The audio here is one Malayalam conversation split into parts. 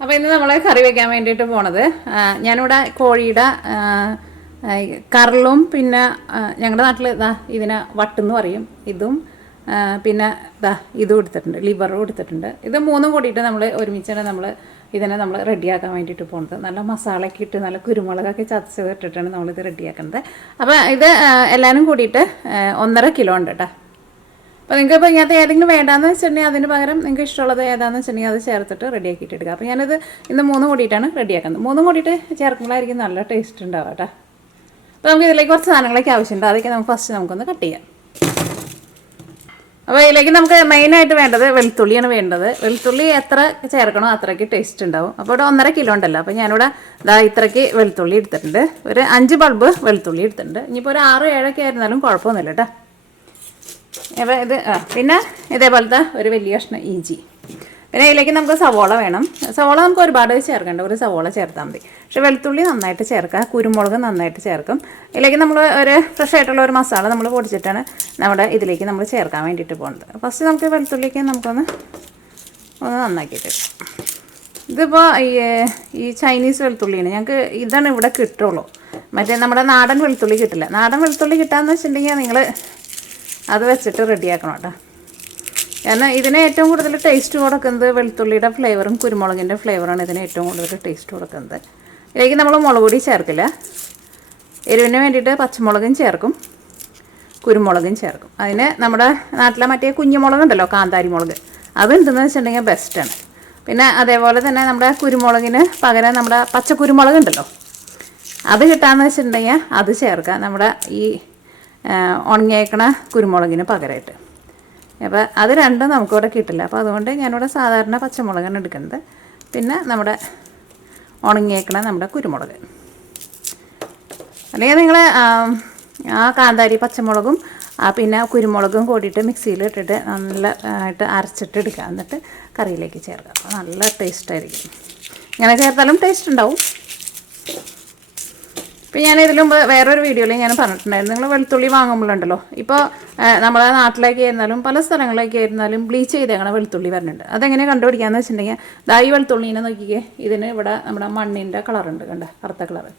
അപ്പോൾ ഇന്ന് നമ്മൾ കറി വെക്കാൻ വേണ്ടിയിട്ട് പോണത് ഞാനിവിടെ കോഴിയുടെ കറളും പിന്നെ ഞങ്ങളുടെ നാട്ടിൽ ഇതാ ഇതിനെ വട്ടെന്ന് പറയും. ഇതും പിന്നെ ഇതാ ഇതും എടുത്തിട്ടുണ്ട്, ലിവറും എടുത്തിട്ടുണ്ട്. ഇത് മൂന്നും കൂടിയിട്ട് നമ്മൾ ഒരുമിച്ചാണ് നമ്മൾ റെഡിയാക്കാൻ വേണ്ടിയിട്ട് പോകുന്നത്. നല്ല മസാലയൊക്കെ ഇട്ട് നല്ല കുരുമുളകൊക്കെ ചതച്ചത് ഇട്ടിട്ടാണ് നമ്മളിത് റെഡിയാക്കുന്നത്. അപ്പോൾ ഇത് എല്ലാവരും കൂടിയിട്ട് 1.5 കിലോ ഉണ്ട് കേട്ടോ. അപ്പോൾ നിങ്ങൾക്ക് ഇപ്പോൾ ഇങ്ങനത്തെ ഏതെങ്കിലും വേണ്ടാന്ന് വെച്ചിട്ടുണ്ടെങ്കിൽ അതിന് പകരം നിങ്ങൾക്ക് ഇഷ്ടമുള്ളത് ഏതാണെന്ന് വെച്ചിട്ടുണ്ടെങ്കിൽ അത് ചേർത്തിട്ട് റെഡിയാക്കിയിട്ട് എടുക്കുക. അപ്പോൾ ഞാനിത് ഇന്ന് 3 കൂടിയിട്ടാണ് റെഡിയാക്കുന്നത്. 3 കൂടിയിട്ട് ചേർക്കുമ്പോഴായിരിക്കും നല്ല ടേസ്റ്റ് ഉണ്ടാവുക കേട്ടോ. അപ്പോൾ നമുക്ക് ഇതിലേക്ക് കുറച്ച് സാധനങ്ങളൊക്കെ ആവശ്യമുണ്ട്. അതൊക്കെ നമുക്ക് ഫസ്റ്റ് നമുക്കൊന്ന് കട്ട് ചെയ്യാം. അപ്പോൾ ഇതിലേക്ക് നമുക്ക് മെയിനായിട്ട് വേണ്ടത് വെളുത്തുള്ളിയാണ് വേണ്ടത്. വെളുത്തുള്ളി എത്ര ചേർക്കണോ അത്രയ്ക്ക് ടേസ്റ്റ് ഉണ്ടാവും. അപ്പോൾ ഇവിടെ 1.5 കിലോ ഉണ്ടല്ലോ. അപ്പോൾ ഞാനിവിടെ ഇത്രയ്ക്ക് വെളുത്തുള്ളി എടുത്തിട്ടുണ്ട്. ഒരു 5 ബൾബ് വെളുത്തുള്ളി എടുത്തിട്ടുണ്ട്. ഇനിയിപ്പോൾ ഒരു 6-7 ഒക്കെ ആയിരുന്നാലും കുഴപ്പമൊന്നുമില്ല കേട്ടോ. അപ്പോൾ ഇത് പിന്നെ ഇതേപോലത്തെ ഒരു വലിയ കഷ്ണം ഇഞ്ചി. പിന്നെ ഇതിലേക്ക് നമുക്ക് സവോള വേണം. സവോള നമുക്ക് ഒരുപാട് ചേർക്കേണ്ട, ഒരു സവോള ചേർത്താൽ മതി. പക്ഷേ വെളുത്തുള്ളി നന്നായിട്ട് ചേർക്കുക, കുരുമുളക് നന്നായിട്ട് ചേർക്കും. ഇതിലേക്ക് നമ്മൾ ഒരു ഫ്രഷ് ആയിട്ടുള്ള ഒരു മസാല നമ്മൾ പൊടിച്ചിട്ടാണ് ഇതിലേക്ക് നമ്മൾ ചേർക്കാൻ വേണ്ടിയിട്ട് പോകുന്നത്. ഫസ്റ്റ് നമുക്ക് വെളുത്തുള്ളിക്ക് നമുക്കൊന്ന് നന്നാക്കിയിട്ട് ഇതിപ്പോൾ ഈ ചൈനീസ് വെളുത്തുള്ളിയാണ് ഞങ്ങൾക്ക് ഇതാണ് ഇവിടെ കിട്ടുള്ളൂ. മറ്റേ നമ്മുടെ നാടൻ വെളുത്തുള്ളി കിട്ടില്ല. നാടൻ വെളുത്തുള്ളി കിട്ടാമെന്ന് വെച്ചിട്ടുണ്ടെങ്കിൽ നിങ്ങൾ അത് വെച്ചിട്ട് റെഡിയാക്കണം കേട്ടോ. കാരണം ഇതിന് ഏറ്റവും കൂടുതൽ ടേസ്റ്റ് കൊടുക്കുന്നത് വെളുത്തുള്ളിയുടെ ഫ്ലേവറും കുരുമുളകിൻ്റെ ഫ്ലേവറാണ് ഇതിന് ഏറ്റവും കൂടുതൽ ടേസ്റ്റ് കൊടുക്കുന്നത്. ഇതിലേക്ക് നമ്മൾ മുളക് പൊടി ചേർക്കില്ല. എരിവിന് വേണ്ടിയിട്ട് പച്ചമുളകും ചേർക്കും, കുരുമുളകും ചേർക്കും. അതിന് നമ്മുടെ നാട്ടിലെ മറ്റേ കുഞ്ഞുമുളക് ഉണ്ടല്ലോ, കാന്താരി മുളക്, അതുണ്ടെന്ന് വെച്ചിട്ടുണ്ടെങ്കിൽ ബെസ്റ്റാണ്. പിന്നെ അതേപോലെ തന്നെ നമ്മുടെ കുരുമുളകിന് പകരം നമ്മുടെ പച്ചക്കുരുമുളക് ഉണ്ടല്ലോ, അത് കിട്ടാമെന്ന് വെച്ചിട്ടുണ്ടെങ്കിൽ അത് ചേർക്കുക, നമ്മുടെ ഈ ഉണങ്ങിയേക്കണ കുരുമുളകിന് പകരമായിട്ട്. അപ്പോൾ അത് രണ്ടും നമുക്കിവിടെ കിട്ടില്ല. അപ്പോൾ അതുകൊണ്ട് ഞാനിവിടെ സാധാരണ പച്ചമുളകാണ് എടുക്കുന്നത്. പിന്നെ നമ്മുടെ ഉണങ്ങിയേക്കണ നമ്മുടെ കുരുമുളക്, അല്ലെങ്കിൽ നിങ്ങൾ ആ കാന്താരി പച്ചമുളകും പിന്നെ കുരുമുളകും കൂടിയിട്ട് മിക്സിയിൽ ഇട്ടിട്ട് നല്ലതായിട്ട് അരച്ചിട്ട് എടുക്കുക. എന്നിട്ട് കറിയിലേക്ക് ചേർക്കുക. അപ്പോൾ നല്ല ടേസ്റ്റായിരിക്കും. ഇങ്ങനെ ചേർത്താലും ടേസ്റ്റ് ഉണ്ടാവും. ഇപ്പോൾ ഞാൻ ഇതിലും വേറൊരു വീഡിയോയിൽ ഞാൻ പറഞ്ഞിട്ടുണ്ടായിരുന്നു, നിങ്ങൾ വെളുത്തുള്ളി വാങ്ങുമ്പോഴുണ്ടല്ലോ, ഇപ്പോൾ നമ്മുടെ നാട്ടിലേക്ക് ആയിരുന്നാലും പല സ്ഥലങ്ങളിലേക്ക് ആയിരുന്നാലും ബ്ലീച്ച് ചെയ്തേക്കണം വെളുത്തുള്ളി വരുന്നുണ്ട്. അതെങ്ങനെ കണ്ടുപിടിക്കാമെന്ന് വെച്ചിട്ടുണ്ടെങ്കിൽ ഈ വെളുത്തുള്ളീനെ നോക്കിക്കേ, ഇതിന് ഇവിടെ നമ്മുടെ മണ്ണിൻ്റെ കളറുണ്ട്, കണ്ട കറുത്ത കളറ്.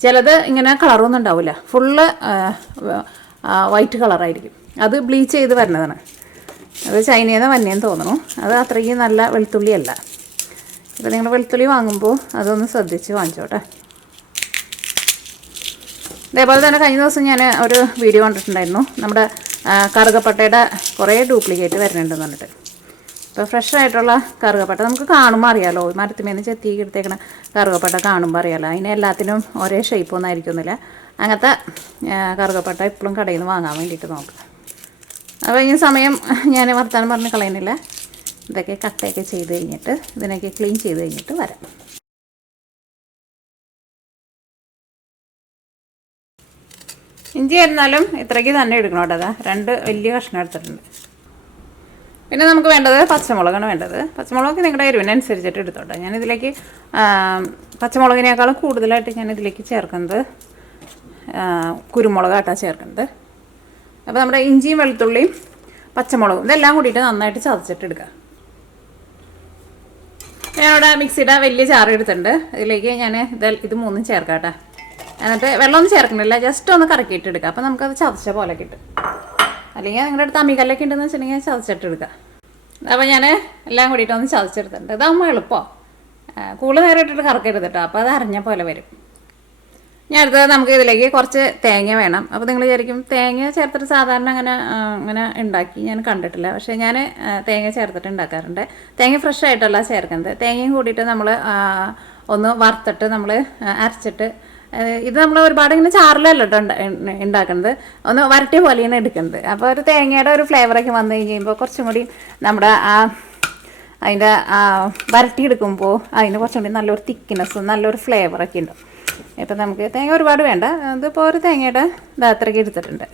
ചിലത് ഇങ്ങനെ കളറൊന്നും ഉണ്ടാവില്ല, ഫുള്ള് വൈറ്റ് കളറായിരിക്കും. അത് ബ്ലീച്ച് ചെയ്ത് വരുന്നതാണ്. അത് ചൈനയിൽ നിന്ന് വന്നേന്ന് തോന്നുന്നു. അത് അത്രയ്ക്ക് നല്ല വെളുത്തുള്ളിയല്ല. ഇപ്പോൾ നിങ്ങൾ വെളുത്തുള്ളി വാങ്ങുമ്പോൾ അതൊന്ന് ശ്രദ്ധിച്ച് വാങ്ങിച്ചോട്ടെ. അതേപോലെ തന്നെ കഴിഞ്ഞ ദിവസം ഞാൻ ഒരു വീഡിയോ കണ്ടിട്ടുണ്ടായിരുന്നു, നമ്മുടെ കറുകപ്പട്ടയുടെ കുറേ ഡ്യൂപ്ലിക്കേറ്റ് വരുന്നുണ്ടെന്ന് പറഞ്ഞിട്ട്. ഇപ്പോൾ ഫ്രഷ് ആയിട്ടുള്ള കറുകപ്പട്ട നമുക്ക് കാണുമ്പോൾ അറിയാമല്ലോ, മരത്തുമേന്ന് ചെത്തി എടുത്തേക്കണ കറുകപ്പട്ട കാണുമ്പോൾ അറിയാമല്ലോ. അതിന് എല്ലാത്തിനും ഒരേ ഷേപ്പൊന്നും ആയിരിക്കുന്നില്ല. അങ്ങനത്തെ കറുകപ്പട്ട ഇപ്പോഴും കടയിൽ നിന്ന് വാങ്ങാൻ വേണ്ടിയിട്ട് നോക്കുക. അപ്പോൾ ഈ സമയം ഞാൻ വർത്താനം പറഞ്ഞ് കളയുന്നില്ല. ഇതൊക്കെ കട്ടയൊക്കെ ചെയ്ത് കഴിഞ്ഞിട്ട് ഇതിനൊക്കെ ക്ലീൻ ചെയ്ത് കഴിഞ്ഞിട്ട് വരാം. ഇഞ്ചി ആയിരുന്നാലും ഇത്രയ്ക്ക് തന്നെ എടുക്കണം കേട്ടോ. 2 വലിയ കഷ്ണം എടുത്തിട്ടുണ്ട്. പിന്നെ നമുക്ക് വേണ്ടത് പച്ചമുളകാണ് വേണ്ടത്. പച്ചമുളക് നിങ്ങളുടെ എരിവിനനുസരിച്ചിട്ട് എടുത്തോട്ടെ. ഞാനിതിലേക്ക് പച്ചമുളകിനേക്കാളും കൂടുതലായിട്ട് ഞാനിതിലേക്ക് ചേർക്കുന്നത് കുരുമുളകായിട്ടാണ് ചേർക്കുന്നത്. അപ്പോൾ നമ്മുടെ ഇഞ്ചിയും വെളുത്തുള്ളിയും പച്ചമുളകും ഇതെല്ലാം കൂടിയിട്ട് നന്നായിട്ട് ചതച്ചിട്ട് എടുക്കുക. ഞാനിവിടെ മിക്സിയുടെ വലിയ ചാറ് എടുത്തിട്ടുണ്ട്. ഇതിലേക്ക് ഞാൻ ഇത് 3 ചേർക്കാം കേട്ടോ. എന്നിട്ട് വെള്ളമൊന്നും ചേർക്കണില്ല, ജസ്റ്റ് ഒന്ന് കറക്കിയിട്ട് എടുക്കുക. അപ്പോൾ നമുക്കത് ചതച്ച പോലെ കിട്ടും. അല്ലെങ്കിൽ നിങ്ങളുടെ അടുത്ത് അമ്മിക്കല്ലൊക്കെ ഉണ്ടെന്ന് വെച്ചിട്ടുണ്ടെങ്കിൽ ചതച്ചിട്ട് എടുക്കുക. അപ്പോൾ ഞാൻ എല്ലാം കൂടിയിട്ട് ഒന്ന് ചതച്ചെടുത്തിട്ടുണ്ട്. ഇതാകുമ്പോൾ എളുപ്പമോ, കൂടുതൽ നേരം ഇട്ടിട്ട് കറക്കരുത് കേട്ടോ. അപ്പോൾ അത് അരഞ്ഞ പോലെ വരും. ഞാൻ അടുത്തത് നമുക്ക് ഇതിലേക്ക് കുറച്ച് തേങ്ങ വേണം. അപ്പോൾ നിങ്ങൾ വിചാരിക്കും തേങ്ങ ചേർത്തിട്ട് സാധാരണ അങ്ങനെ ഉണ്ടാക്കി ഞാൻ കണ്ടിട്ടില്ല. പക്ഷേ ഞാൻ തേങ്ങ ചേർത്തിട്ട് ഉണ്ടാക്കാറുണ്ട്. തേങ്ങ ഫ്രഷ് ആയിട്ടല്ല ചേർക്കുന്നത്. തേങ്ങയും കൂടിയിട്ട് നമ്മൾ ഒന്ന് വറുത്തിട്ട് നമ്മൾ അരച്ചിട്ട്, ഇത് നമ്മൾ ഒരുപാട് ഇങ്ങനെ ചാറിലല്ല കേട്ടോ ഉണ്ടാക്കുന്നത്, ഒന്ന് വരട്ടിയ പോലെയാണ് എടുക്കുന്നത്. അപ്പോൾ ഒരു തേങ്ങയുടെ ഒരു ഫ്ലേവറൊക്കെ വന്നു കഴിയുമ്പോൾ കുറച്ചും കൂടി നമ്മുടെ അതിൻ്റെ വരട്ടിയെടുക്കുമ്പോൾ അതിന് കുറച്ചും കൂടി നല്ലൊരു തിക്നെസ്സും നല്ലൊരു ഫ്ലേവറൊക്കെ ഉണ്ട്. ഇപ്പം നമുക്ക് തേങ്ങ ഒരുപാട് വേണ്ട. ഇതിപ്പോൾ ഒരു തേങ്ങയുടെ അത്രയ്ക്ക് എടുത്തിട്ടുണ്ട്.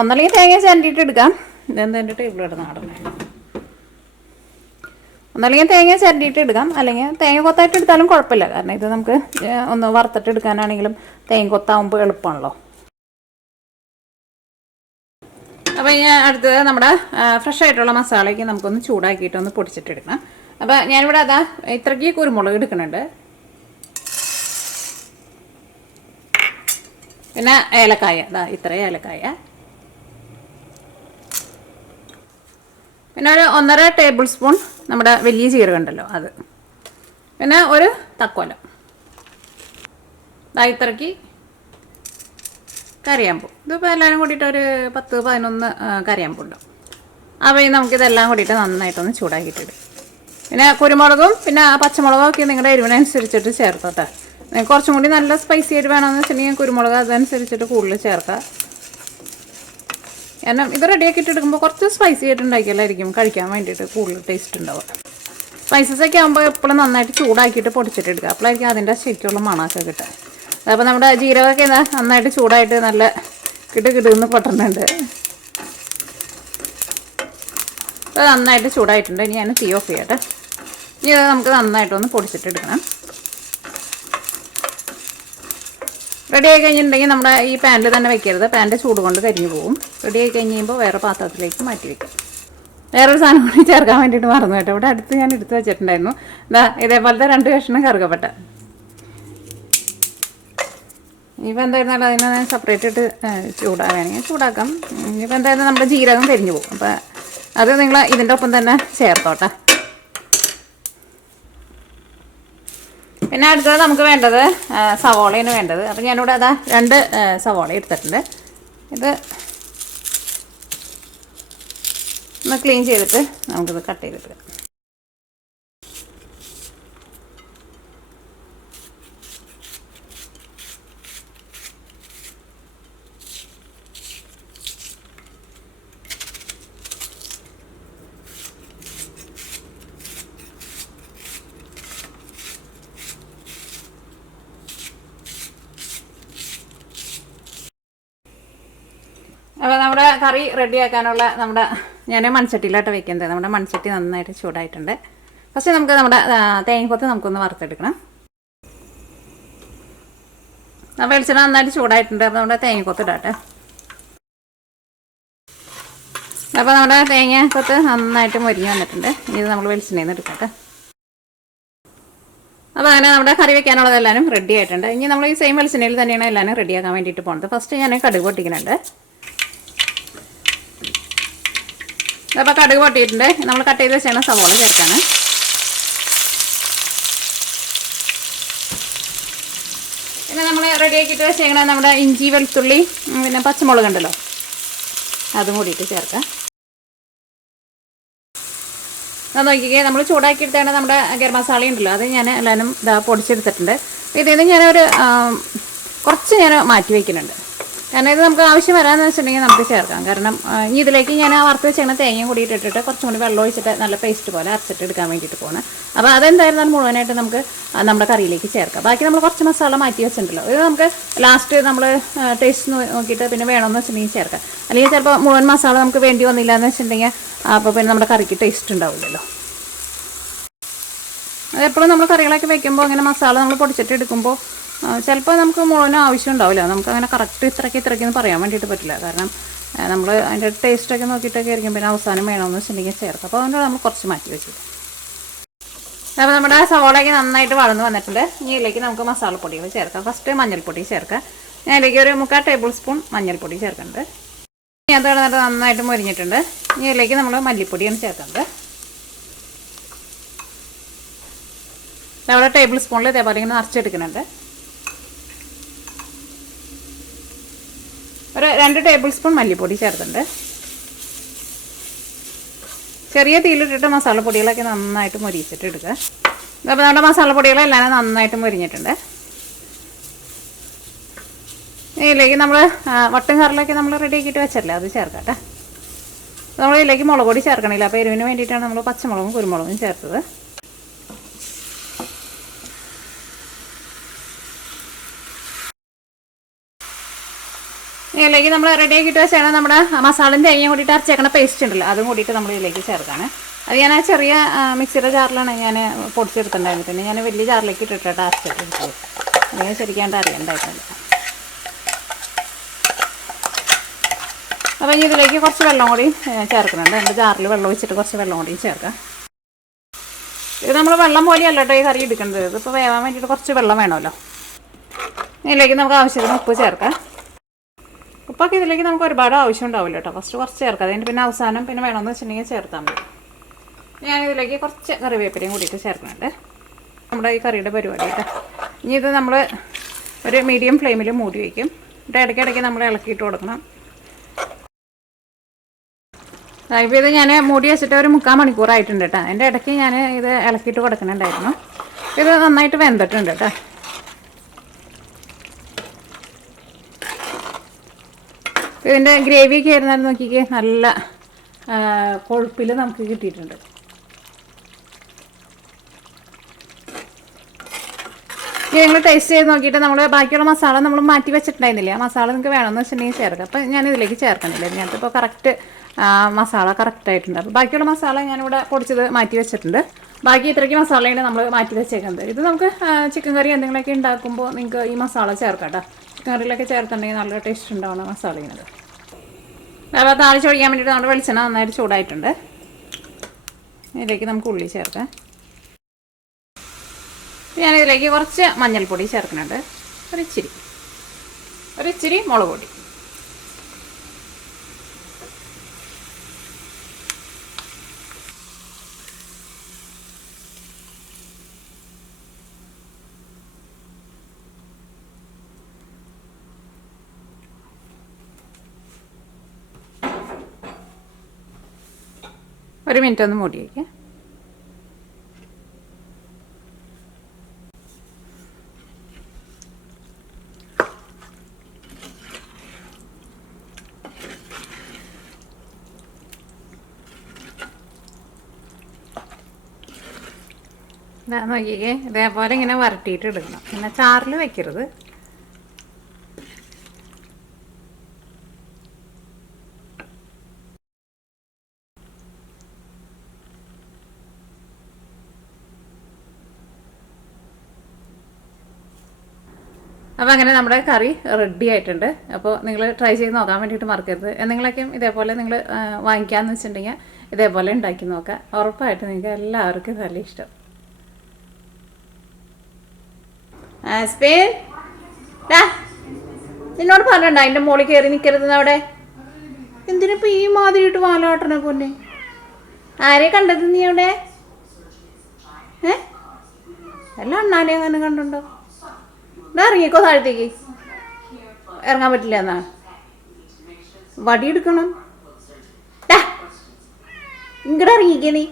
ഒന്നല്ലെങ്കിൽ തേങ്ങ ചരണ്ടിയിട്ട് എടുക്കാം. ഇതെന്താ എൻ്റെ ടേബിൾ ഇടുന്ന നാടനെ. ഒന്നല്ലെങ്കിൽ തേങ്ങ ചരണ്ടിയിട്ട് എടുക്കാം, അല്ലെങ്കിൽ തേങ്ങ കൊത്തായിട്ട് എടുത്താലും കുഴപ്പമില്ല. കാരണം ഇത് നമുക്ക് ഒന്ന് വറുത്തിട്ട് എടുക്കാനാണെങ്കിലും തേങ്ങ കൊത്താവുമ്പോൾ എളുപ്പമാണല്ലോ. അപ്പോൾ ഇനി അടുത്തത് നമ്മുടെ ഫ്രഷ് ആയിട്ടുള്ള മസാലയ്ക്ക് നമുക്കൊന്ന് ചൂടാക്കിയിട്ടൊന്ന് പൊടിച്ചിട്ടെടുക്കണം. അപ്പോൾ ഞാനിവിടെ അതാ ഇത്രയ്ക്ക് കുരുമുളക് എടുക്കുന്നുണ്ട്, പിന്നെ ഏലക്കായ അതാ ഇത്ര ഏലക്കായ, പിന്നെ ഒരു 1.5 ടേബിൾ സ്പൂൺ നമ്മുടെ വലിയ ജീരകം ഉണ്ടല്ലോ അത്, പിന്നെ ഒരു തക്കോലം, ഇത്രയ്ക്ക് കറിയാമ്പൂ. ഇതിപ്പോൾ എല്ലാവരും കൂടിയിട്ട് ഒരു 10-11 കറിയാമ്പൂ ഉണ്ടാവും. അപ്പോൾ നമുക്കിതെല്ലാം കൂടിയിട്ട് നന്നായിട്ടൊന്ന് ചൂടാക്കിയിട്ടിടും. പിന്നെ കുരുമുളകും പിന്നെ പച്ചമുളകും ഒക്കെ നിങ്ങളുടെ എരിവിനനുസരിച്ചിട്ട് ചേർത്തോട്ടെ. കുറച്ചും കൂടി നല്ല സ്പൈസി ആയിട്ട് വേണമെന്ന് വെച്ചിട്ടുണ്ടെങ്കിൽ കുരുമുളക് അതനുസരിച്ചിട്ട് കൂടുതൽ ചേർക്കുക. കാരണം ഇത് റെഡിയാക്കിയിട്ട് എടുക്കുമ്പോൾ കുറച്ച് സ്പൈസി ആയിട്ട് ഉണ്ടാക്കിയാലായിരിക്കും കഴിക്കാൻ വേണ്ടിയിട്ട് കൂടുതൽ ടേസ്റ്റ് ഉണ്ടാവുക. സ്പൈസസ് ഒക്കെ ആകുമ്പോൾ എപ്പോഴും നന്നായിട്ട് ചൂടാക്കിയിട്ട് പൊടിച്ചിട്ട് എടുക്കുക, അപ്പോഴായിരിക്കും അതിൻ്റെ ശരിക്കുള്ള മണമൊക്കെ കിട്ടുക. അപ്പോൾ നമ്മുടെ ജീരകമൊക്കെ നന്നായിട്ട് ചൂടായിട്ട് നല്ല കിടുകിടുന്ന് പൊട്ടുന്നുണ്ട്. അത് നന്നായിട്ട് ചൂടായിട്ടുണ്ട്. ഇനി ഞാൻ തീ ഓഫ് ചെയ്യട്ടെ. ഇനി അത് നമുക്ക് നന്നായിട്ടൊന്ന് പൊടിച്ചിട്ടെടുക്കണം. റെഡി ആയി കഴിഞ്ഞിട്ടുണ്ടെങ്കിൽ നമ്മുടെ ഈ പാനിൽ തന്നെ വെക്കരുത്, പാനിൻ്റെ ചൂട് കൊണ്ട് കരിഞ്ഞു പോകും. റെഡി ആയി കഴിഞ്ഞ് കഴിയുമ്പോൾ വേറെ പാത്രത്തിലേക്ക് മാറ്റി വയ്ക്കും. വേറൊരു സാധനം കൂടി ചേർക്കാൻ വേണ്ടിയിട്ട് മറന്നു കേട്ടോ. ഇവിടെ അടുത്ത് ഞാൻ എടുത്ത് വെച്ചിട്ടുണ്ടായിരുന്നു. ഇതേപോലത്തെ 2 കഷ്ണം കറുകപ്പട്ട. ഇനിയിപ്പോൾ എന്തായിരുന്നാലും അതിനെ സെപ്പറേറ്റ് ഇട്ട് വേണമെങ്കിൽ ചൂടാക്കാം. ഇനിയിപ്പോൾ എന്തായാലും നമ്മുടെ ജീരകം കരിഞ്ഞു പോകും. അപ്പോൾ അത് നിങ്ങൾ ഇതിൻ്റെ ഒപ്പം തന്നെ ചേർത്തോട്ടെ. പിന്നെ അടുത്തത് നമുക്ക് വേണ്ടത് സവോളയാണ് വേണ്ടത്. അപ്പോൾ ഞാനിവിടെ അതാ 2 സവോള എടുത്തിട്ടുണ്ട്. ഇത് ഒന്ന് ക്ലീൻ ചെയ്തിട്ട് നമുക്കിത് കട്ട് ചെയ്തിട്ട് അപ്പോൾ നമ്മുടെ കറി റെഡിയാക്കാനുള്ള ഞാൻ മൺചട്ടിയിലായിട്ട് വെക്കുന്നത്. നമ്മുടെ മൺചട്ടി നന്നായിട്ട് ചൂടായിട്ടുണ്ട്. ഫസ്റ്റ് നമുക്ക് നമ്മുടെ തേങ്ങക്കൊത്ത് നമുക്കൊന്ന് വറുത്തെടുക്കണം. വെളിച്ചെണ്ണ നന്നായിട്ട് ചൂടായിട്ടുണ്ട്. അപ്പോൾ നമ്മുടെ തേങ്ങക്കൊത്ത് ഇടാട്ടെ. അപ്പോൾ നമ്മുടെ തേങ്ങക്കൊത്ത് നന്നായിട്ട് മൊരിഞ്ഞ് വന്നിട്ടുണ്ട്. ഇത് നമ്മൾ വെളിച്ചെണ്ണയിൽ നിന്ന് എടുക്കട്ടെ. അപ്പോൾ അങ്ങനെ നമ്മുടെ കറി വെക്കാനുള്ളതെല്ലാവരും റെഡി ആയിട്ടുണ്ട്. ഇനി നമ്മൾ ഈ സെയിം വെളിച്ചെണ്ണയിൽ തന്നെയാണ് എല്ലാവരും റെഡിയാക്കാൻ വേണ്ടിയിട്ട് പോകുന്നത്. ഫസ്റ്റ് ഞാൻ കടുക് പൊട്ടിക്കുന്നുണ്ട്. അപ്പോൾ കടുക് പൊട്ടിയിട്ടുണ്ട്. നമ്മൾ കട്ട് ചെയ്ത് വെച്ചാണ് സവോള ചേർക്കാണ്. പിന്നെ നമ്മൾ റെഡിയാക്കിയിട്ട് വെച്ചേക്കണ നമ്മുടെ ഇഞ്ചി വെളുത്തുള്ളി പിന്നെ പച്ചമുളക് ഉണ്ടല്ലോ അതും കൂടിയിട്ട് ചേർക്കാം. അത് നോക്കിക്കേ, നമ്മൾ ചൂടാക്കിയെടുത്താണ് നമ്മുടെ ഗരം മസാല ഉണ്ടല്ലോ അത് ഞാൻ എല്ലാവരും പൊടിച്ചെടുത്തിട്ടുണ്ട്. ഇതിൽ നിന്ന് ഞാനൊരു കുറച്ച് ഞാൻ മാറ്റി വയ്ക്കുന്നുണ്ട്. കാരണം ഇത് നമുക്ക് ആവശ്യം വരാമെന്ന് വെച്ചിട്ടുണ്ടെങ്കിൽ നമുക്ക് ചേർക്കാം. കാരണം ഇനി ഇതിലേക്ക് ഞാൻ വറുത്ത് വെച്ചാൽ തേങ്ങയും കൂടി ഇട്ടിട്ട് കുറച്ചും കൂടി വെള്ളം ഒഴിച്ചിട്ട് നല്ല പേസ്റ്റ് പോലെ അരച്ചിട്ട് എടുക്കാൻ വേണ്ടിയിട്ട് പോകണം. അപ്പോൾ അതെന്തായിരുന്നാലും മുഴുവനായിട്ട് നമുക്ക് നമ്മുടെ കറിയിലേക്ക് ചേർക്കാം. ബാക്കി നമ്മൾ കുറച്ച് മസാല മാറ്റി വെച്ചിട്ടുണ്ടല്ലോ, ഇത് നമുക്ക് ലാസ്റ്റ് നമ്മൾ ടേസ്റ്റ് നോക്കിയിട്ട് പിന്നെ വേണമെന്ന് വെച്ചിട്ടുണ്ടെങ്കിൽ ചേർക്കാം. അല്ലെങ്കിൽ ചിലപ്പോൾ മുഴുവൻ മസാല നമുക്ക് വേണ്ടി വന്നില്ല എന്ന് വെച്ചിട്ടുണ്ടെങ്കിൽ അപ്പോൾ പിന്നെ നമ്മുടെ കറിക്ക് ടേസ്റ്റ് ഉണ്ടാവില്ലല്ലോ. അതെപ്പോഴും നമ്മൾ കറികളൊക്കെ വെക്കുമ്പോൾ അങ്ങനെ മസാല നമ്മൾ പൊടിച്ചിട്ട് എടുക്കുമ്പോൾ ചിലപ്പോൾ നമുക്ക് മുഴുവനും ആവശ്യം ഉണ്ടാവില്ല. നമുക്ക് അങ്ങനെ കറക്റ്റ് ഇത്രയ്ക്ക് പറയാൻ വേണ്ടിയിട്ട് പറ്റില്ല. കാരണം നമ്മൾ അതിൻ്റെ ടേസ്റ്റൊക്കെ നോക്കിയിട്ടൊക്കെ ആയിരിക്കും പിന്നെ അവസാനം വേണമെന്ന് വെച്ചിട്ടുണ്ടെങ്കിൽ ചേർക്കാം. അപ്പോൾ അതുകൊണ്ട് നമ്മൾ കുറച്ച് മാറ്റി വെച്ചിട്ട്. അപ്പോൾ നമ്മുടെ സവോളയ്ക്ക് നന്നായിട്ട് വളർന്ന് വന്നിട്ടുണ്ട്. ഇനി ഇതിലേക്ക് നമുക്ക് മസാലപ്പൊടികൾ ചേർക്കാം. ഫസ്റ്റ് മഞ്ഞൾപ്പൊടി ചേർക്കാം. ഞാൻ ഇതിലേക്ക് ഒരു 3/4 ടേബിൾ സ്പൂൺ മഞ്ഞൾപ്പൊടി ചേർക്കുന്നുണ്ട്. ഇനി അത് കിടന്നിട്ട് നന്നായിട്ട് മൊരിഞ്ഞിട്ടുണ്ട്. ഇനി ഇതിലേക്ക് നമ്മൾ മല്ലിപ്പൊടിയാണ് ചേർക്കുന്നത്. നമ്മുടെ ടേബിൾ സ്പൂണിൽ ഇതേപോലെ ഇങ്ങനെ നിറച്ചെടുക്കുന്നുണ്ട്. ഒരു 2 ടേബിൾ സ്പൂൺ മല്ലിപ്പൊടി ചേർത്തിട്ടുണ്ട്. ചെറിയ തീയിലിട്ടിട്ട് മസാലപ്പൊടികളൊക്കെ നന്നായിട്ട് മൊരിച്ചിട്ട് എടുക്കുക. അപ്പോൾ നമ്മുടെ മസാലപ്പൊടികളെല്ലാം നന്നായിട്ട് മൊരിഞ്ഞിട്ടുണ്ട്. ഇതിലേക്ക് നമ്മൾ വട്ടും കറിലൊക്കെ നമ്മൾ റെഡി ആക്കിയിട്ട് വെച്ചല്ലേ അത് ചേർക്കാം കേട്ടോ. നമ്മൾ ഇതിലേക്ക് മുളക് പൊടി ചേർക്കണില്ല. അപ്പോൾ എരിവിന് വേണ്ടിയിട്ടാണ് നമ്മൾ പച്ചമുളകും കുരുമുളകും ചേർത്തത്. ഇതിലേക്ക് നമ്മൾ റെഡി ആക്കിയിട്ട് വെച്ചാൽ നമ്മുടെ മസാലയും തേങ്ങയും കൂടിയിട്ട് അരച്ചേക്കണ പേസ്റ്റ് ഉണ്ടല്ലോ അതും കൂടിയിട്ട് നമ്മൾ ഇതിലേക്ക് ചേർക്കാണ്. അത് ഞാൻ ചെറിയ മിക്സിയുടെ ജാറിലാണ് ഞാൻ പൊടിച്ചെടുത്തിട്ടുണ്ടായിരുന്നത്. പിന്നെ ഞാൻ വലിയ ജാറിലേക്ക് ഇട്ടിട്ട് അരച്ചെടുത്തത്. അല്ലെങ്കിൽ ശരിക്കാണ്ട് അറിയണ്ടായിരുന്നില്ല. അപ്പോൾ ഇനി ഇതിലേക്ക് കുറച്ച് വെള്ളം കൂടി ചേർക്കുന്നുണ്ട്. എൻ്റെ ജാറിൽ വെള്ളം ഒഴിച്ചിട്ട് കുറച്ച് വെള്ളം കൂടി ചേർക്കാം. ഇത് നമ്മൾ വെള്ളം പോലെയല്ല കേട്ടോ ഈ കറി എടുക്കേണ്ടത്. ഇതിപ്പോൾ വേവാൻ വേണ്ടിയിട്ട് കുറച്ച് വെള്ളം വേണമല്ലോ. ഇതിലേക്ക് നമുക്ക് ആവശ്യത്തിന് ഉപ്പ് ചേർക്കാം. ഉപ്പൊക്കെ ഇതിലേക്ക് നമുക്ക് ഒരുപാട് ആവശ്യം ഉണ്ടാവില്ല കേട്ടോ. ഫസ്റ്റ് കുറച്ച് ചേർക്കാം. അതിന് പിന്നെ അവസാനം പിന്നെ വേണമെന്ന് വെച്ചിട്ടുണ്ടെങ്കിൽ ചേർത്താൽ മതി. ഞാനിതിലേക്ക് കുറച്ച് കറിവേപ്പിലയും കൂടിയിട്ട് ചേർക്കുന്നുണ്ട്. നമ്മുടെ ഈ കറിയുടെ പരിപാടി കേട്ടോ. ഇനി ഇത് നമ്മൾ ഒരു മീഡിയം ഫ്ലെയിമിൽ മൂടി വയ്ക്കും. എന്നിട്ട് ഇടയ്ക്കിടയ്ക്ക് നമ്മൾ ഇളക്കിയിട്ട് കൊടുക്കണം. ഇപ്പോൾ ഇത് ഞാൻ മൂടി വെച്ചിട്ട് ഒരു 3/4 മണിക്കൂറായിട്ടുണ്ട് കേട്ടോ. അതിൻ്റെ ഇടയ്ക്ക് ഞാൻ ഇത് ഇളക്കിയിട്ട് കൊടുക്കുന്നുണ്ടായിരുന്നു. ഇത് നന്നായിട്ട് വെന്തിട്ടുണ്ട് കേട്ടോ. ഇതിൻ്റെ ഗ്രേവിയൊക്കെ ആയിരുന്നാലും നോക്കിക്കേ നല്ല കൊഴുപ്പിൽ നമുക്ക് കിട്ടിയിട്ടുണ്ട്. ഇനി നിങ്ങൾ ടേസ്റ്റ് ചെയ്ത് നോക്കിയിട്ട് നമ്മൾ ബാക്കിയുള്ള മസാല നമ്മൾ മാറ്റി വെച്ചിട്ടുണ്ടായിരുന്നില്ലേ, ആ മസാല നിങ്ങൾക്ക് വേണമെന്ന് വെച്ചിട്ടുണ്ടെങ്കിൽ ചേർക്കാം. അപ്പോൾ ഞാൻ ഇതിലേക്ക് ചേർക്കണില്ല. ഇതിനകത്തിപ്പോൾ കറക്റ്റ് മസാല കറക്റ്റായിട്ടുണ്ട്. അപ്പോൾ ബാക്കിയുള്ള മസാല ഞാനിവിടെ പൊടിച്ചത് മാറ്റി വെച്ചിട്ടുണ്ട്. ബാക്കി ഇത്രയ്ക്ക് മസാലയാണ് നമ്മൾ മാറ്റി വെച്ചേക്കുന്നത്. ഇത് നമുക്ക് ചിക്കൻ കറി എന്തെങ്കിലുമൊക്കെ ഉണ്ടാക്കുമ്പോൾ നിങ്ങൾക്ക് ഈ മസാല ചേർക്കാം കേട്ടോ. ചിക്കൻ കറിയിലൊക്കെ ചേർത്തിട്ടുണ്ടെങ്കിൽ നല്ല ടേസ്റ്റ് ഉണ്ടാവുന്ന മസാലയാണിത്. അപ്പോൾ താളിച്ചൊഴിക്കാൻ വേണ്ടിയിട്ട് നമ്മുടെ വെളിച്ചെണ്ണ നന്നായിട്ട് ചൂടായിട്ടുണ്ട്. ഇതിലേക്ക് നമുക്ക് ഉള്ളി ചേർക്കാം. ഞാനിതിലേക്ക് കുറച്ച് മഞ്ഞൾപ്പൊടി ചേർക്കുന്നുണ്ട്. ഒരിച്ചിരി മുളക് പൊടി. ഒരു മിനിറ്റ് ഒന്ന് മൂടി വയ്ക്കാം. ഇതാ നോക്കിക്കേ, ഇതേപോലെ ഇങ്ങനെ വരട്ടിയിട്ട് എടുക്കണം. പിന്നെ ചാറിൽ വെക്കരുത്. അപ്പോൾ അങ്ങനെ നമ്മുടെ കറി റെഡി ആയിട്ടുണ്ട്. അപ്പോൾ നിങ്ങൾ ട്രൈ ചെയ്ത് നോക്കാൻ വേണ്ടിയിട്ട് മറക്കരുത്. എന്തെങ്കിലുമൊക്കെ ഇതേപോലെ നിങ്ങൾ വാങ്ങിക്കാമെന്ന് വെച്ചിട്ടുണ്ടെങ്കിൽ ഇതേപോലെ ഉണ്ടാക്കി നോക്കാം. ഉറപ്പായിട്ട് നിങ്ങൾക്ക് എല്ലാവർക്കും നല്ല ഇഷ്ടം. നിന്നോട് പറഞ്ഞിട്ടുണ്ടോ അതിൻ്റെ മുകളിൽ കയറി നിൽക്കരുതെന്ന്? അവിടെ എന്തിനിപ്പോൾ ഈ മാതിരിയിട്ട് വാലാട്ടണ പൊന്നെ? ആരെ കണ്ടത് നീ അവിടെ? എല്ലാം അണ്ണാനെ അങ്ങനെ കണ്ടുണ്ടോ? ഇറങ്ങിക്കോ താഴത്തേക്ക്. ഇറങ്ങാൻ പറ്റില്ല എന്നാ വടി എടുക്കണം. ഇങ്ങോട്ട് ഇറങ്ങിക്കേ നീ.